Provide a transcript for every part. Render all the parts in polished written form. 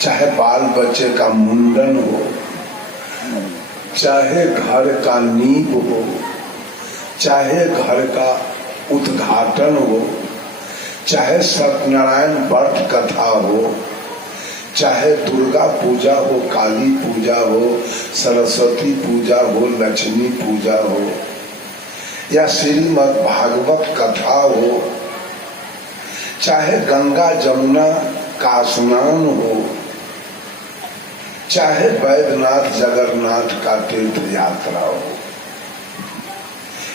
चाहे बाल बच्चे का मुंडन हो, चाहे घर का नींव हो, चाहे घर का उद्घाटन हो, चाहे सत्यनारायण व्रत कथा हो, चाहे दुर्गा पूजा हो, काली पूजा हो, सरस्वती पूजा हो, लक्ष्मी पूजा हो, या श्रीमद् भागवत कथा हो, चाहे गंगा जमुना का स्नान हो, चाहे वैद्यनाथ जगन्नाथ का तीर्थ यात्रा हो,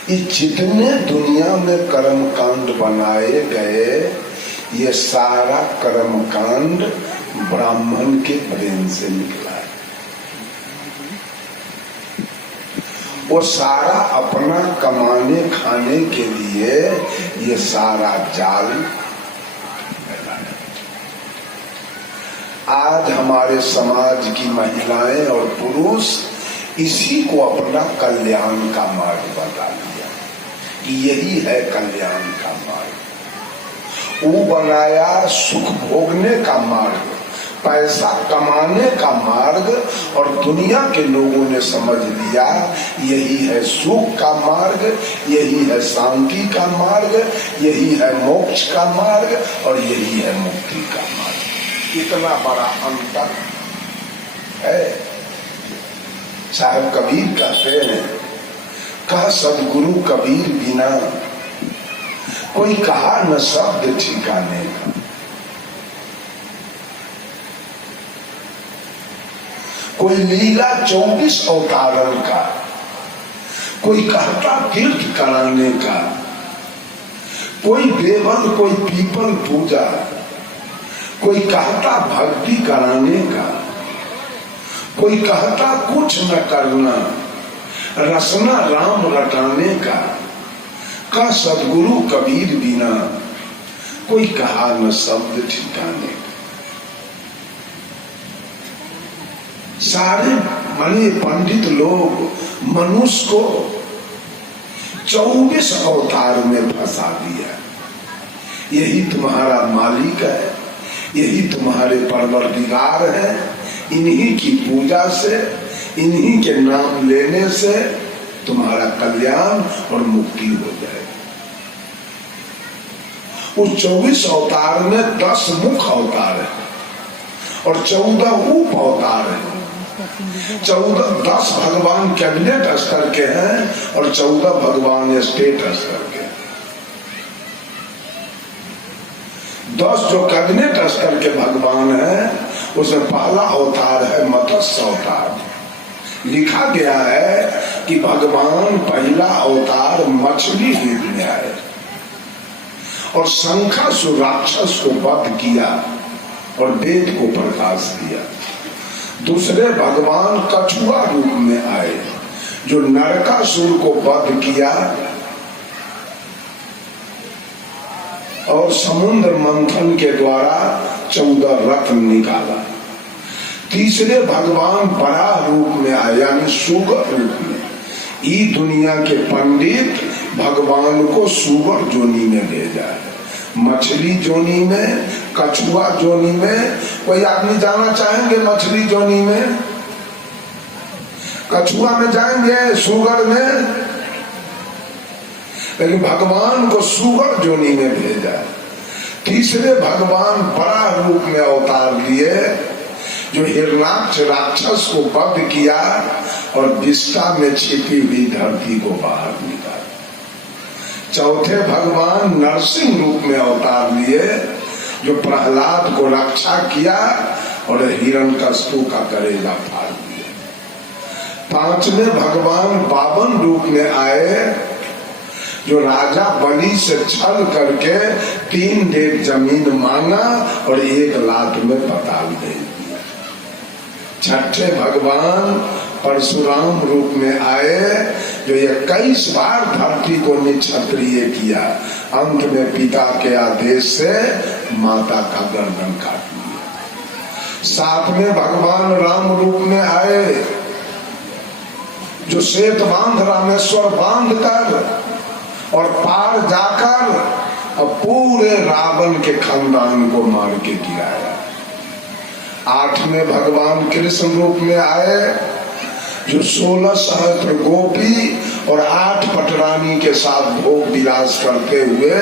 ये जितने दुनिया में कर्म कांड बनाए गए, ये सारा कर्म कांड ब्राह्मण के ब्रेन से निकला है। वो सारा अपना कमाने खाने के लिए ये सारा जाल। आज हमारे समाज की महिलाएं और पुरुष इसी को अपना कल्याण का मार्ग बता दिया कि यही है कल्याण का मार्ग। वो बनाया सुख भोगने का मार्ग, पैसा कमाने का मार्ग, और दुनिया के लोगों ने समझ लिया यही है सुख का मार्ग, यही है शांति का मार्ग, यही है मोक्ष का मार्ग, और यही है मुक्ति का मार्ग। इतना बड़ा अंतर है। साहब कबीर कहते हैं, कहा सदगुरु कबीर बिना कोई कहा न शब्द ठिकाने का। कोई लीला 24 अवतारण का, कोई कहता तीर्थ कराने का, कोई देवन कोई पीपल पूजा, कोई कहता भक्ति कराने का, कोई कहता कुछ न करना, रसना राम रटाने का सदगुरु कबीर बिना कोई कहा न शब्द ठिकाने का। सारे बड़े पंडित लोग मनुष्य को 24 अवतार में फंसा दिया। यही तुम्हारा मालिक है, यही तुम्हारे परवरदिगार है, इन्हीं की पूजा से, इन्हीं के नाम लेने से तुम्हारा कल्याण और मुक्ति हो जाए। उस 24 अवतार में 10 मुख अवतार है और 14 उप अवतार है। 10 भगवान कैबिनेट स्तर के हैं और 14 भगवान स्टेट स्तर के। 10 जो कैबिनेट स्तर के भगवान हैं, उसमें पहला अवतार है मत्स्य अवतार। लिखा गया है कि भगवान पहला अवतार मछली रूप में आए और शंखासुर राक्षस को वध किया और वेद को प्रकाश दिया। दूसरे भगवान कछुआ रूप में आए जो नरकासुर को वध किया और समुद्र मंथन के द्वारा 14 रत्न निकाला। तीसरे भगवान बड़ा रूप में आए यानी सुगर रूप में। ई दुनिया के पंडित भगवान को सुगर जोनी में भेजा है, मछली जोनी में, कछुआ जोनी में। कोई आदमी जाना चाहेंगे मछली जोनी में? कछुआ में जाएंगे, सुगर में? लेकिन भगवान को सुगर जोनी में भेजा। तीसरे भगवान बड़ा रूप में अवतार लिए जो हिरणाक्ष राक्षस को वध किया और विष्ठा में छिपी हुई धरती को बाहर निकाला। चौथे भगवान नरसिंह रूप में अवतार लिए जो प्रहलाद को रक्षा किया और हिरण्यकश्यप का कलेजा फाड़ दिया। पांचवें भगवान बावन रूप में आए जो राजा बलि से छल करके 3 डेग जमीन मांगा और 1 लाख में पताल दे दिया। छठे भगवान परशुराम रूप में आए जो 21 बार धरती को निक्षत्रिय किया। अंत में पिता के आदेश से माता का गर्दन काट दिया। सातवें भगवान राम रूप में आए जो श्वेत बांध रामेश्वर बांध कर और पार जाकर अब पूरे रावण के खानदान को मार के गिराया। 8वें भगवान कृष्ण रूप में आए, जो 16 सहस्त्र गोपी और 8 पटरानी के साथ भोग विलास करते हुए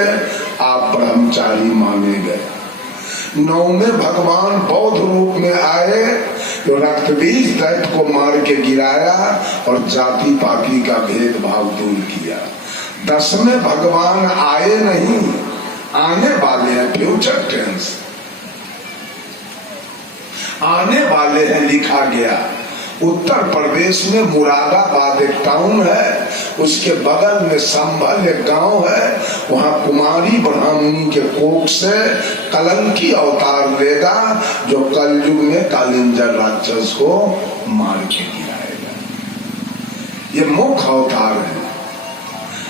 आप ब्रह्मचारी माने गए। 9वें भगवान बौद्ध रूप में आए, जो रक्तबीज दैत्य को मार के गिराया और जाति पाति का भेदभाव दूर किया। 10वें भगवान आए नहीं, आने वाले हैं, फ्यूचर टेंस, आने वाले हैं लिखा गया। उत्तर प्रदेश में मुरादाबाद एक टाउन है, उसके बगल में संभल एक गांव है, वहां कुमारी ब्राह्मणी के कोख से कलंकी अवतार लेगा, जो कलयुग में कालिंजर राक्षस को मार के गिराएगा। ये मुख्य अवतार है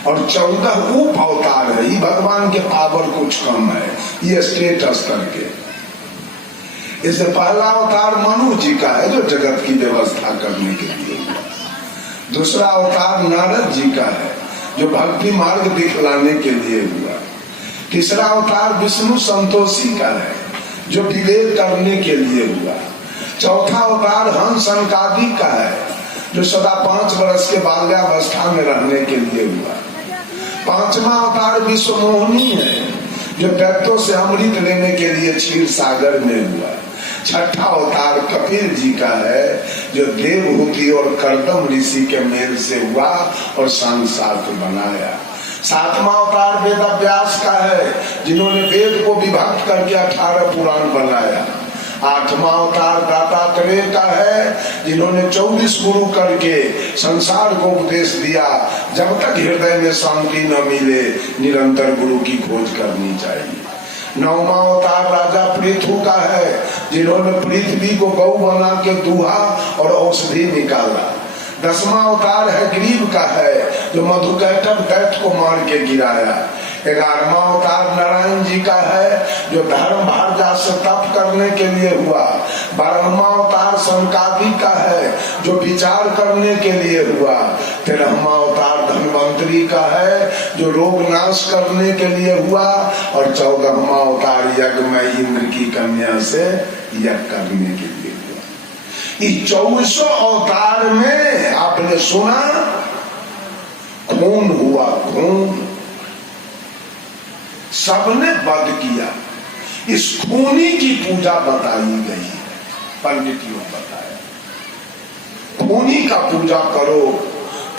और 14 उप अवतार है। ये भगवान के पावर कुछ कम है, ये स्टेट स्तर के। इससे पहला अवतार मनु जी का है, जो जगत की व्यवस्था करने के लिए हुआ। दूसरा अवतार नारद जी का है, जो भक्ति मार्ग दिखलाने के लिए हुआ। तीसरा अवतार विष्णु संतोषी का है, जो विवेक करने के लिए हुआ। चौथा अवतार हंस सनकादिक का है, जो सदा 5 वर्ष के बाल्यावस्था में रहने के लिए हुआ। 5वां अवतार विश्व मोहिनी है, जो दैत्यों से अमृत लेने के लिए क्षीर सागर में हुआ। 6ठा अवतार कपिल जी का है, जो देवहूति और कर्दम ऋषि के मेल से हुआ और संसार को बनाया। 7वां अवतार वेद व्यास का है, जिन्होंने वेद को विभक्त करके 18 पुराण बनाया। 8वां अवतार दत्तात्रेय का है, जिन्होंने 24 गुरु करके संसार को उपदेश दिया। जब तक हृदय में शांति न मिले, निरंतर गुरु की खोज करनी चाहिए। 9वां अवतार राजा पृथु का है, जिन्होंने पृथ्वी को गौ बना के दूहा और औषधि निकाला। 10वां अवतार है ग्रीव का है, जो मधुकैटभ दैत्य को मार के गिराया। 11वां अवतार नारायण जी का है, जो धर्म भारजा से तप करने के लिए हुआ। 12वां अवतार संकादी का है, जो विचार करने के लिए हुआ। 13वां अवतार धन्वंतरी का है, जो रोग नाश करने के लिए हुआ। और 14वां अवतार यज्ञ में इंद्र की कन्या से यज्ञ करने के लिए हुआ। इस 24 अवतार में आपने सुना खून हुआ, खून सबने वध किया। इस खूनी की पूजा बताई गई, पंडितियों बताया। खूनी का पूजा करो,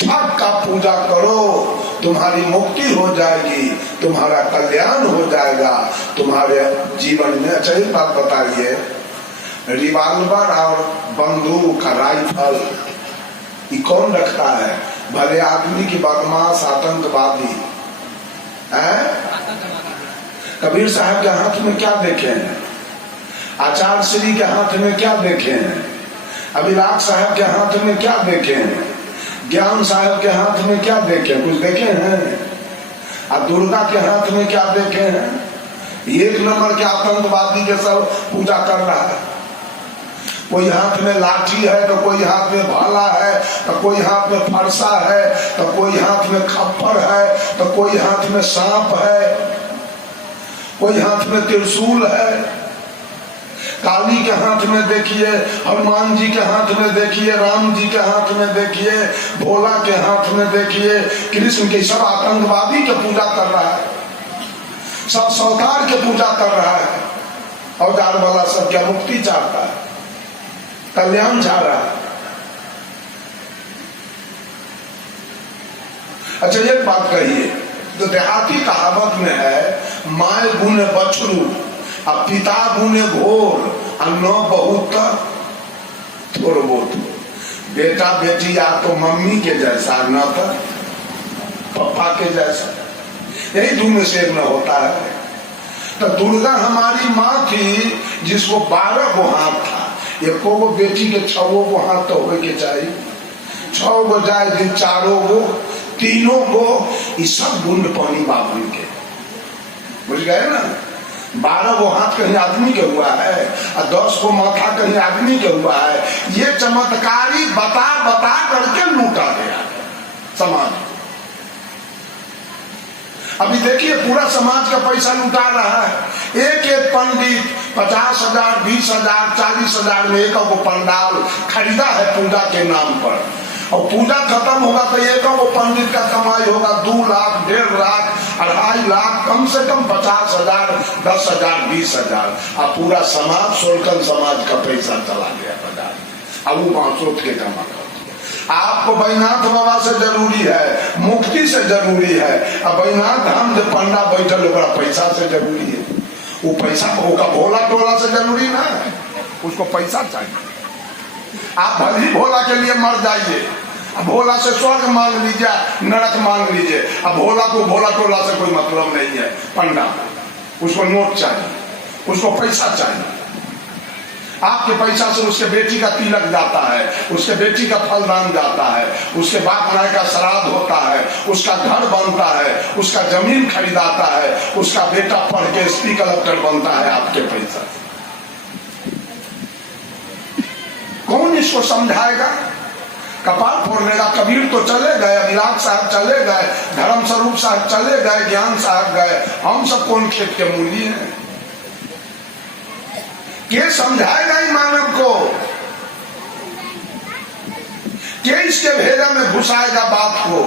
ठग का पूजा करो, तुम्हारी मुक्ति हो जाएगी, तुम्हारा कल्याण हो जाएगा तुम्हारे जीवन में। अच्छा एक बात बताइए, रिवाल्वर और बंदूक का राइफल ये कौन रखता है? भले आदमी की बदमाश आतंकवादी है। कबीर साहब के हाथ में क्या देखे हैं? आचार्य श्री के हाथ में क्या देखे हैं? अभिलाष साहब के हाथ में क्या देखे हैं? ज्ञान साहब के हाथ में क्या देखे? कुछ देखे हैं? और दुर्गा के हाथ में क्या देखे हैं? 1 नंबर के आतंकवादी के सब पूजा कर रहा है। कोई हाथ में लाठी है, तो कोई हाथ में भाला है, तो कोई हाथ में फरसा है, तो कोई हाथ में खप्पर है, तो कोई हाथ में सांप है, कोई हाथ में त्रिशूल है। काली के हाथ में देखिए, हनुमान जी के हाथ में देखिए, राम जी के हाथ में देखिए, भोला के हाथ में देखिए। कृष्ण की सब आतंकवादी के पूजा कर रहा है, सब सौतार के पूजा कर रहा है। औजार वाला सब क्या मुक्ति चाहता है, कल्याण चाह रहा है। अच्छा एक बात कहिए, तो देहाती कहावत में है, माय गुने बछरू और पिता गुने घोर और न बहुत थोड़ बहुत। बेटा बेटी या तो मम्मी के जैसा, न तो पापा के जैसा, यही 2 में से 1 न होता है। तो दुर्गा हमारी माँ थी, जिसको 12 गो हाथ था। एको गो बेटी के 6 गो हाथ तो होए के चाहिए। 6 गो जाए दिन 4 गो 3 गो, ये सब बूंद पानी बाबू के, बुझ गए ना। 12 गो हाथ कहीं आदमी के हुआ है और 10 गो माथा कहीं आदमी के हुआ है। ये चमत्कारी बता बता करके लूटा गया समाज। अभी देखिए पूरा समाज का पैसा लुटा रहा है। एक एक पंडित 50,000, 20,000, 40,000 में एक को पंडाल खरीदा है पूजा के नाम पर, और पूजा खत्म होगा तो एक वो पंडित का कमाई होगा 2 लाख, 1.5 लाख, 2.5 लाख, कम से कम 50,000, 10,000, 20,000, और पूरा समाज, सोलकन समाज का पैसा चला गया बाजार। अब वो बांसोट के जमा कर। आपको बैनाथ बाबा से जरूरी है, मुक्ति से जरूरी है, अब बैनाथ धाम जो पंडा बैठल ओकरा पैसा से जरूरी है। वो पैसा होगा भोला टोला से जरूरी ना है, उसको पैसा चाहिए। आप भली भोला के लिए मर जाइए, अब भोला से स्वर्ग मांग लीजिए, नरक मांग लीजिए, अब भोला को भोला टोला से कोई मतलब नहीं है। पंडा उसको नोट चाहिए, उसको पैसा चाहिए। आपके पैसा से उसके बेटी का तिलक जाता है, उसके बेटी का फलदान जाता है, उसके बाप माए का श्राद्ध होता है, उसका घर बनता है, उसका जमीन खरीदाता है, उसका बेटा पढ़ के एसपी कलेक्टर बनता है आपके पैसा। कौन इसको समझाएगा? कपाल फोड़नेगा। कबीर तो चले गए, अभिलाष साहब चले गए, धर्म स्वरूप साहब चले गए, ज्ञान साहब गए, हम सब कौन खेत के मूली हैं? के समझाएगा ही मानव को? के इसके भेजा में घुसाएगा बात को?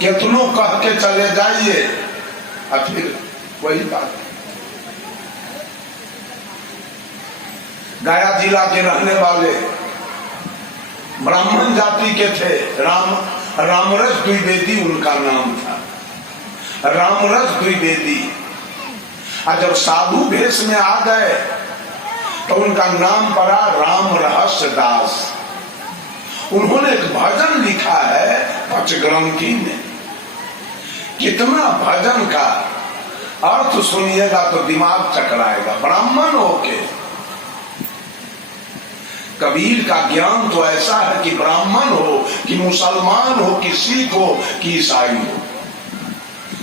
कितनों कह के चले जाइए, और फिर वही बात। गया जिला के रहने वाले ब्राह्मण जाति के थे, रामरस द्विवेदी उनका नाम था, रामरस द्विवेदी। और जब साधु भेष में आ गए तो उनका नाम पड़ा राम रहस्य दास। उन्होंने एक भजन लिखा है पंचग्रंथी में। कितना भजन का अर्थ सुनिएगा तो दिमाग चकराएगा। ब्राह्मण होके कबीर का ज्ञान तो ऐसा है कि ब्राह्मण हो कि मुसलमान हो कि सिख हो कि ईसाई हो,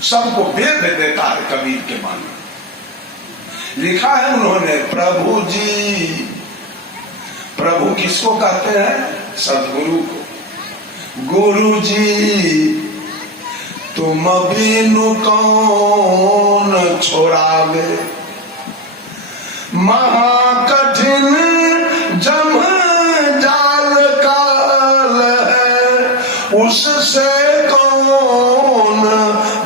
सबको वेद देता है कबीर के मान। लिखा है उन्होंने, प्रभु जी, प्रभु किसको कहते हैं? सदगुरु को। गुरु जी तुम बिनु कौन छोड़ावे, महाकठिन जम जाल काल है, उससे कौन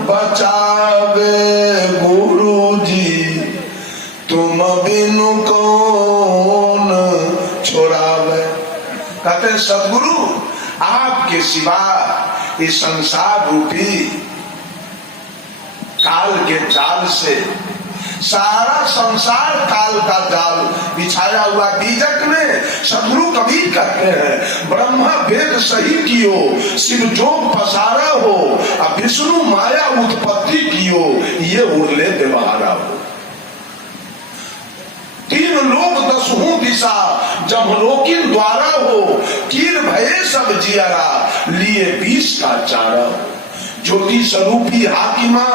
बचावे। गुरु जी तुम बिनु कौन छोड़ावे। कहते सदगुरु आपके सिवा इस संसार रूपी काल के जाल से, सारा संसार काल का जाल बिछाया हुआ बीजक में। सदगुरु कबीर कहते हैं, ब्रह्मा वेद सही कियो, शिव जोग पसारा हो, और विष्णु माया उत्पत्ति कियो, ये उड़ले व्यवहारा हो। 3 लोक 10 दिशा, जब लोकिन द्वारा हो, कीर भये सब जियारा, लिए 20 का चारा हो। ज्योति स्वरूपी हाकिमा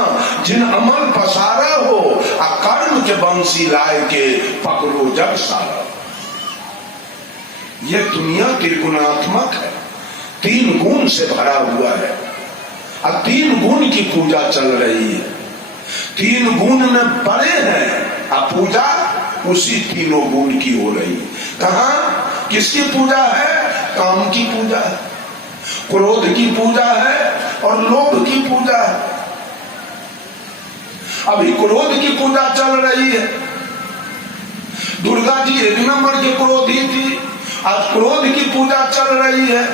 जिन अमल पसारा हो, आ कर्म के बंसी लाए के पकड़ो जग सारा। ये दुनिया त्रिगुणात्मक है, 3 गुण से भरा हुआ है, और 3 गुण की पूजा चल रही है। 3 गुण में बड़े हैं, और पूजा उसी 3 गुण की हो रही है। कहाँ किसकी पूजा है? काम की पूजा है, क्रोध की पूजा है, और लोभ की पूजा है। अभी क्रोध की पूजा चल रही है। दुर्गा जी 1 नंबर की क्रोधी थी, आज क्रोध की पूजा चल रही है।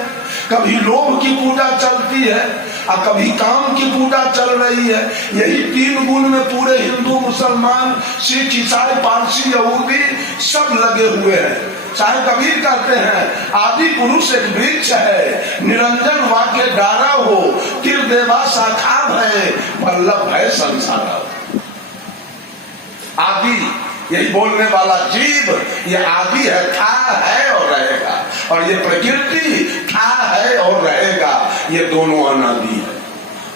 कभी लोभ की पूजा चलती है, और कभी काम की पूजा चल रही है। यही 3 गुण में पूरे हिंदू, मुसलमान, सिख, ईसाई, पारसी, यहूदी सब लगे हुए हैं। चाहे कबीर कहते हैं, आदि पुरुष एक वृक्ष है, निरंजन वाक्य डारा हो, त्रिदेवा शाखा है, वल्लभ है संसार। आदि यही बोलने वाला जीव, ये आदि है, था है और रहेगा। और ये प्रकृति था है और रहेगा, ये दोनों अनादि है।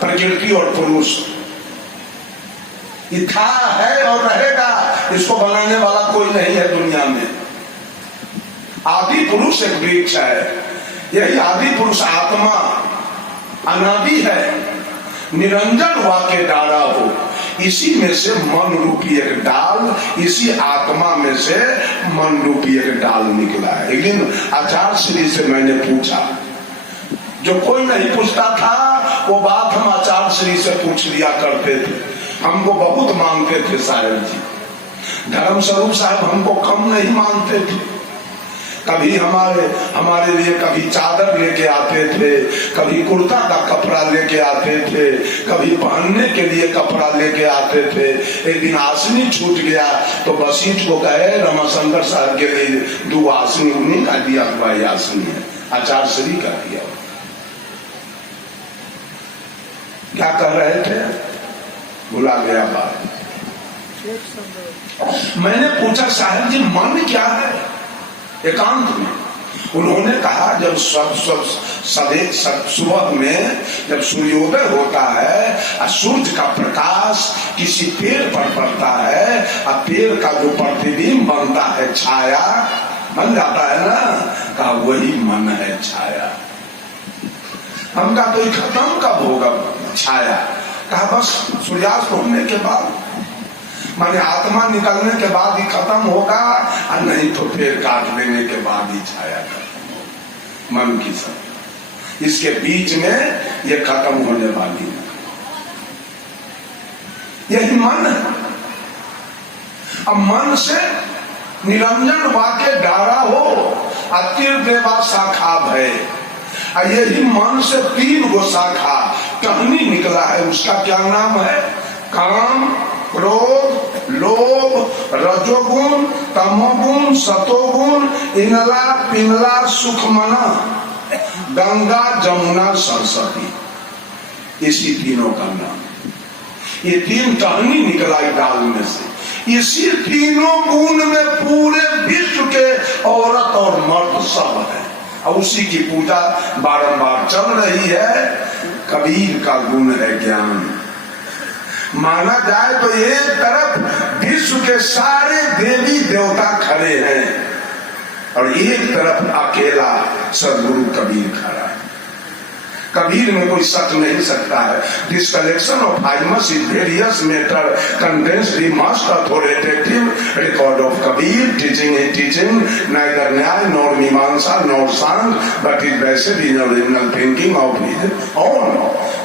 प्रकृति और पुरुष ये था है और रहेगा, इसको बनाने वाला कोई नहीं है दुनिया में। आदि पुरुष एक वृक्ष है, यही आदि पुरुष आत्मा अनादि है, निरंजन वाके डारा हो। इसी में से मन रूपी एक डाल, इसी आत्मा में से मन रूपी एक डाल निकला है। एक दिन आचार्य श्री से मैंने पूछा, जो कोई नहीं पूछता था वो बात हम आचार्य श्री से पूछ लिया करते थे। हमको बहुत मानते थे साहेब जी, धर्म स्वरूप साहब हमको कम नहीं मानते थे। कभी हमारे लिए कभी चादर लेके आते थे, कभी कुर्ता का कपड़ा लेके आते थे, कभी पहनने के लिए कपड़ा लेके आते थे। एक दिन आसनी छूट गया तो बसीठ को कहे रमाशंकर साहब के लिए 2 आसनी उन्हीं का दिया हुआ ये आसनी है, आचार्य श्री का दिया। क्या कर रहे थे भुला गया बात। मैंने पूछा साहब जी मन क्या है एकांत में। उन्होंने कहा जब सुबह में जब सूर्योदय होता है और सूर्य का प्रकाश किसी पेड़ पर पड़ता है और पेड़ का जो प्रतिबिंब बनता है छाया बन जाता है ना, कहा वही मन है छाया। हम कहा तो खत्म कब होगा छाया? कहा बस सूर्यास्त होने के बाद, माने आत्मा निकलने के बाद ही खत्म होगा, और नहीं तो फिर काट देने के बाद ही छाया खत्म होगा। मन की सब इसके बीच में ये खत्म होने वाली है, यही मन है। अब मन से निरंजन वाक्य डारा हो, अतिर देवा शाखा भय, यही मन से 3 गो शाखा टहनी निकला है। उसका क्या नाम है? काम, क्रोध, लोभ, रजोगुण, तमोगुण, सतोगुण, इनला पिनला सुखमना, गंगा जमुना सरस्वती, इसी तीनों का नाम। ये 3 टहनी निकला डाल में से। इसी तीनों गुण में पूरे विश्व के औरत और मर्द सब है, और उसी की पूजा बारंबार चल रही है। कबीर का गुण है ज्ञान। माना जाए तो एक तरफ विश्व के सारे देवी देवता खड़े हैं और एक तरफ अकेला सदगुरु कबीर खड़ा है। कबीर में कोई शक नहीं सकता है। This collection of hymns is various matter contains the most authoritative record of Kabir teaching neither Nyaya nor Mimamsa nor सांग but is based in original thinking of his own.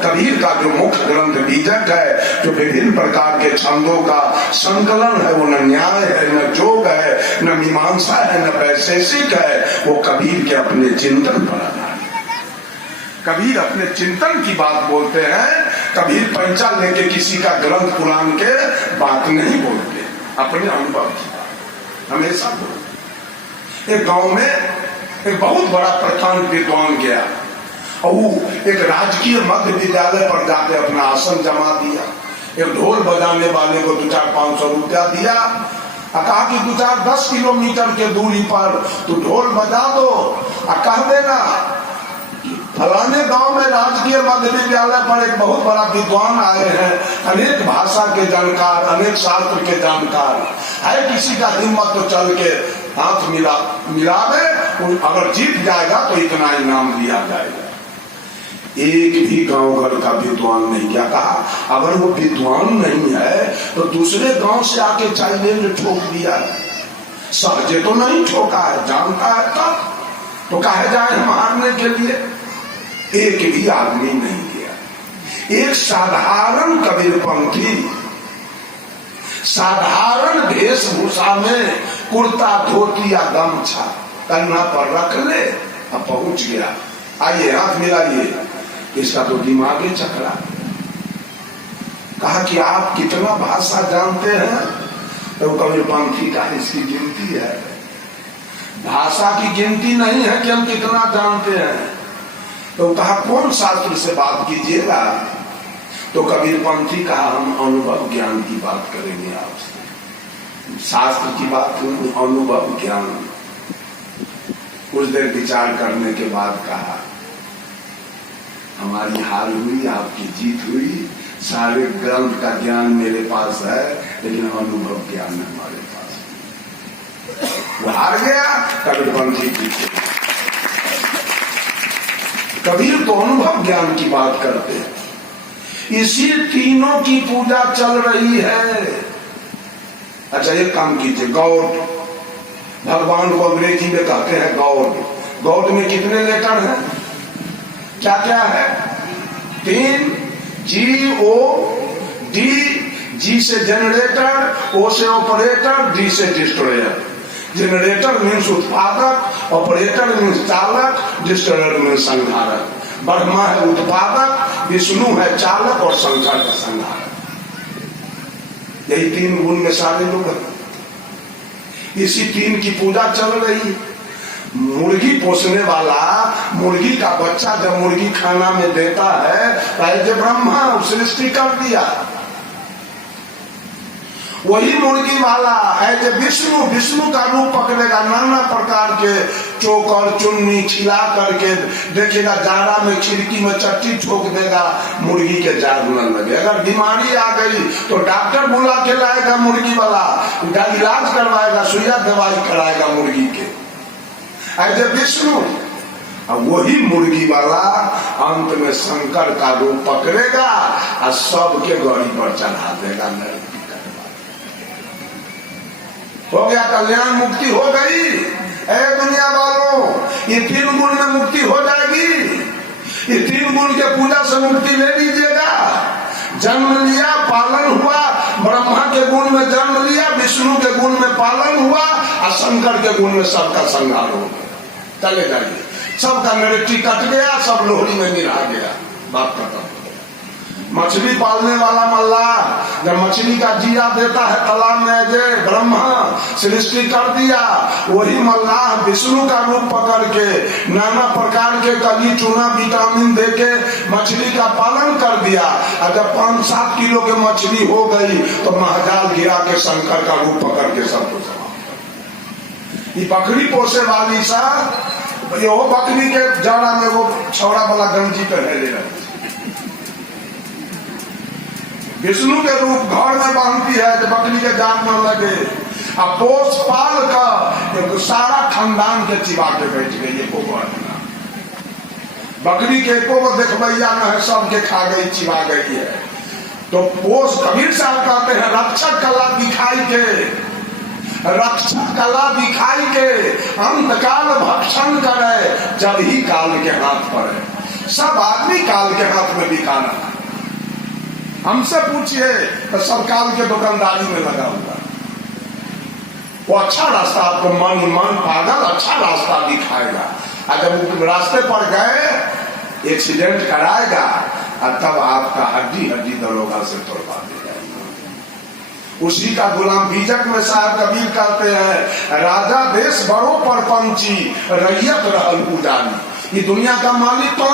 Kabir का जो मुख्य ग्रंथ बीजक है, जो विभिन्न प्रकार के छंदों का संकलन है, वो न न्याय है, न जोग है, न मीमांसा है, न वैशेषिक है, वो कबीर के अपने चिंतन पर आधारित। कबीर अपने चिंतन की बात बोलते हैं। कबीर पैंचा लेके किसी का ग्रंथ पुराण के बात नहीं बोलते, अपने अनुभव की बात हमेशा बोलते। एक गांव में एक बहुत बड़ा प्रधान विद्वान गया और वो एक राजकीय मध्य विद्यालय पर जाके अपना आसन जमा दिया। एक ढोल बजाने वाले को 200-500 रुपया दिया और कहा कि 2-10 किलोमीटर के दूरी पर तू ढोल बजा दो और कह देना फलाने गांव में राजकीय मध्य विद्यालय पर एक बहुत बड़ा विद्वान आए हैं, अनेक भाषा के जानकार, अनेक शास्त्र के जानकार है, किसी का हिम्मत तो चल के हाथ मिलावे, अगर जीत जाएगा तो इतना इनाम दिया जाएगा। एक भी गांव घर का विद्वान नहीं क्या कहा। अगर वो विद्वान नहीं है तो दूसरे गांव से आके चैलेंज ठोक दिया। सहजे तो नहीं ठोका है, जानता है तब तो कहे जाए मारने के लिए। एक भी आदमी नहीं गया। एक साधारण कबीरपंथी साधारण वेशभूषा में कुर्ता धोती या गमछा कन्ना पर रख ले और पहुंच गया। आइए हाथ मिलाइए। इसका तो दिमाग ही चकरा। कहा कि आप कितना भाषा जानते हैं? तो कबीरपंथी का इसकी गिनती है। भाषा की गिनती नहीं है कि हम कितना जानते हैं। तो कहा कौन शास्त्र से बात कीजिएगा? तो कबीरपंथी कहा हम अनुभव ज्ञान की बात करेंगे आपसे, शास्त्र की बात नहीं, अनुभव ज्ञान। कुछ देर विचार करने के बाद कहा हमारी हार हुई, आपकी जीत हुई। सारे ग्रंथ का ज्ञान मेरे पास है लेकिन अनुभव ज्ञान हमारे पास नहीं। वो हार गया, कबीरपंथी जीते। कबीर तो अनुभव ज्ञान की बात करते हैं। इसी तीनों की पूजा चल रही है। अच्छा एक काम कीजिए, गॉड, भगवान को अंग्रेजी में कहते हैं गॉड। गॉड में कितने लेटर हैं? क्या क्या है? 3, GOD। जी से जनरेटर, ओ से ऑपरेटर, डी से डिस्ट्रॉयर। जनरेटर मीन्स उत्पादक, ऑपरेटर मीन्स चालक, डिस्ट्रॉयर मीन्स संहारक। ब्रह्मा है उत्पादक, विष्णु है चालक और शंकर का संहारक। यही 3 गुण में सारे लोग हैं। इसी 3 की पूजा चल रही। मुर्गी पोसने वाला मुर्गी का बच्चा जब मुर्गी खाना में देता है, पहले ब्रह्मा सृष्टि कर दिया। वही मुर्गी वाला ऐसे विष्णु का रूप पकड़ेगा, नाना प्रकार के चोकर चुन्नी खिला करके देखेगा, जाड़ा में खिड़की में चट्टी ठोक देगा, मुर्गी के जार न लगे। अगर बीमारी आ गई तो डॉक्टर बुला के लाएगा मुर्गी वाला, इलाज करवाएगा, सुइया दवाई कराएगा मुर्गी के। ऐसे विष्णु, अब वही मुर्गी वाला अंत में शंकर का रूप पकड़ेगा और सबके गौरी पर चढ़ा देगा। हो गया, कल्याण मुक्ति हो गई। ऐ दुनिया वालों, ये 3 गुण में मुक्ति हो जाएगी। ये 3 गुण के पूजा से मुक्ति ले लीजिएगा। जन्म लिया, पालन हुआ, ब्रह्मा के गुण में जन्म लिया, विष्णु के गुण में पालन हुआ और शंकर के गुण में सबका संहार हो गया। चले जाइए, सबका नृत्य कट गया, सब लोहड़ी में मिला गया, बात खत्म। मछली पालने वाला मल्लाह जब मछली का जिया देता है तालाब में, जय ब्रह्मा सृष्टि कर दिया, वही मल्लाह विष्णु का रूप पकड़ के नाना प्रकार के कली चूना विटामिन दे के मछली का पालन कर दिया। और जब 5-7 किलो के मछली हो गई तो महाजाल गिरा के शंकर का रूप पकड़ के सबको समाप्त। ये बकरी पोसे वाली सा, वो बकरी के जाड़ा में वो छौड़ा वाला गंजी पहने ले रहे, विष्णु के रूप घर में बांधती है तो बकरी के जान न लगे। अब पोस पाल का सारा खानदान के चिवा के बैठ गई। एको बकरी के एको देखबैया न है, सबके खा गई, चिवा गई है। तो पोस कबीर साहब कहते हैं, रक्षक कला दिखाई के, रक्षक कला दिखाई के अंतकाल भक्षण करे, जब ही काल के हाथ पर है। सब आदमी काल के हाथ में दिखाना है। हमसे पूछिए तो सब काल के दुकानदारी में लगा हुआ। वो अच्छा रास्ता आपको मन पागल अच्छा रास्ता दिखाएगा, और जब रास्ते पर गए एक्सीडेंट कराएगा और तब आपका हड्डी दरोगा से तोड़वा देगा। उसी का गुलाम बीजक में साहब कबीर कहते हैं, राजा देश बड़ो पर पंची, रैयत रहल उजानी। ये दुनिया का मालिक कौन?